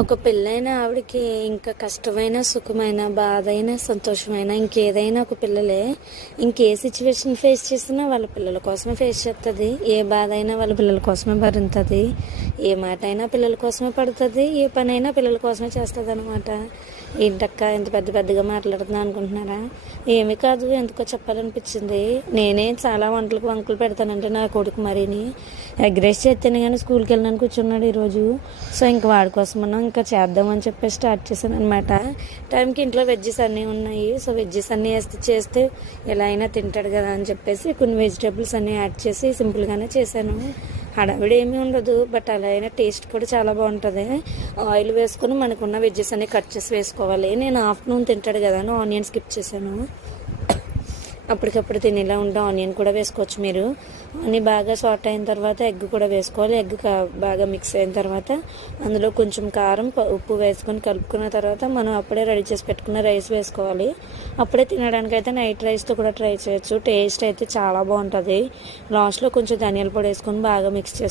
ఒక పెళ్ళైన ఆవిడకి ఇంకా కష్టమైన, సుఖమైన, బాధైన, సంతోషమైన ఇంకేదైనా ఒక పిల్లలే. ఇంకే సిచ్యువేషన్ ఫేస్ చేసినా వాళ్ళ పిల్లల కోసమే ఫేస్ చేస్తుంది. ఏ బాధ అయినా వాళ్ళ పిల్లల కోసమే భరింతుంది. ఏ మాట అయినా పిల్లల కోసమే పడుతుంది. ఏ పని అయినా పిల్లల కోసమే చేస్తుంది అనమాట. ఏంటక్క ఎంత పెద్ద పెద్దగా మాట్లాడుతున్నా అనుకుంటున్నారా? ఏమీ కాదు, ఎందుకో చెప్పాలనిపించింది. నేనే చాలా వంకలు పెడతానంటే నా కొడుకు మరీని ఎగ్ రైస్ చేస్తేనే కానీ స్కూల్కి వెళ్ళడానికి కూర్చున్నాడు ఈరోజు. సో ఇంక వాడి కోసం మనం ఇంకా చేద్దామని చెప్పి స్టార్ట్ చేశాను అనమాట. టైంకి ఇంట్లో వెజ్జెస్ అన్నీ ఉన్నాయి. సో వెజ్జెస్ అన్నీ చేస్తే ఎలా అయినా తింటాడు కదా అని చెప్పేసి కొన్ని వెజిటేబుల్స్ అన్నీ యాడ్ చేసి సింపుల్గానే చేశాను. హడావిడి ఏమీ ఉండదు, బట్ అలా అయినా టేస్ట్ కూడా చాలా బాగుంటుంది. ఆయిల్ వేసుకొని మనకున్న వెజ్జెస్ అన్నీ కట్ చేసి వేసుకోవాలి. నేను ఆఫ్టర్నూన్ తింటాడు కదా అని ఆనియన్ స్కిప్ చేశాను. అప్పటికప్పుడు తినేలా ఉంటే ఆనియన్ కూడా వేసుకోవచ్చు మీరు. అన్నీ బాగా సాట్ అయిన తర్వాత ఎగ్ కూడా వేసుకోవాలి. ఎగ్ బాగా మిక్స్ అయిన తర్వాత అందులో కొంచెం కారం, ఉప్పు వేసుకొని కలుపుకున్న తర్వాత మనం అప్పుడే రెడీ చేసి పెట్టుకున్న రైస్ వేసుకోవాలి. అప్పుడే తినడానికి అయితే నైట్ రైస్తో కూడా ట్రై చేయొచ్చు. టేస్ట్ అయితే చాలా బాగుంటుంది. లాస్ట్లో కొంచెం ధనియాల పొడి వేసుకొని బాగా మిక్స్ చేసుకోవాలి.